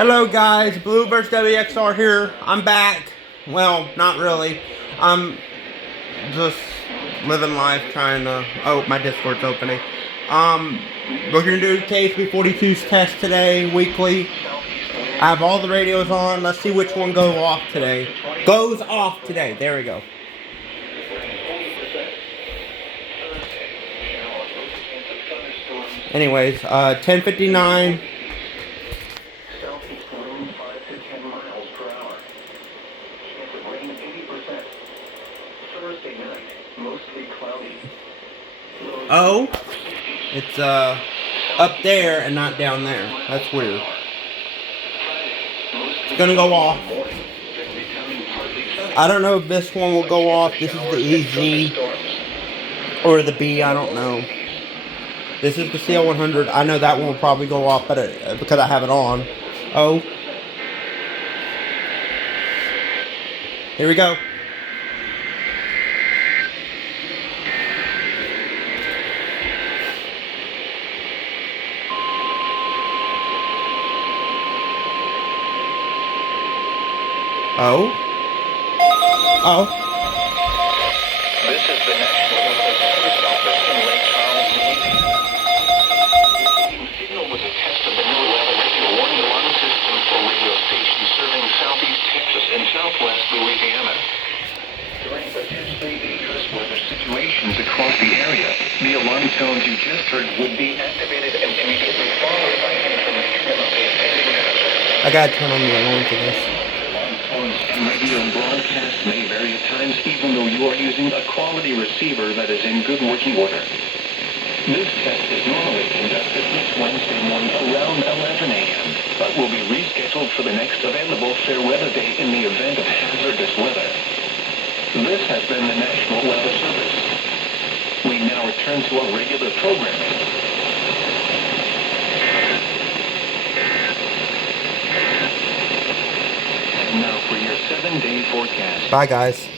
Hello guys, Blue vs. WXR here. I'm back. Well, not really. I'm just living life trying to... Oh, my Discord's opening. We're going to do KSB42's test today, weekly. I have all the radios on. Let's see which one goes off today. Goes off today. There we go. Anyways, 10:59. Oh, it's up there and not down there. That's weird. It's gonna go off. I don't know if this one will go off. This is the EZ or the B. I don't know. This is the CL100. I know that one will probably go off, but because I have it on. Oh, here we go. Oh. Oh. This is the National Weather Service office in Lake Charles, Louisiana. The signal was a test of the new weather radio warning alarm system for radio stations serving southeast Texas and southwest Louisiana. During potentially dangerous weather situations across the area, the alarm tones you just heard would be activated and immediately followed by information about the impending hazard. I gotta turn on the alarm for this. Radio broadcast may vary at times even though you are using a quality receiver that is in good working order. This test is normally conducted each Wednesday morning around 11 a.m., but will be rescheduled for the next available fair weather day in the event of hazardous weather. This has been the National Weather Service. We now return to our regular programming. Now for your 7-day forecast. Bye, guys.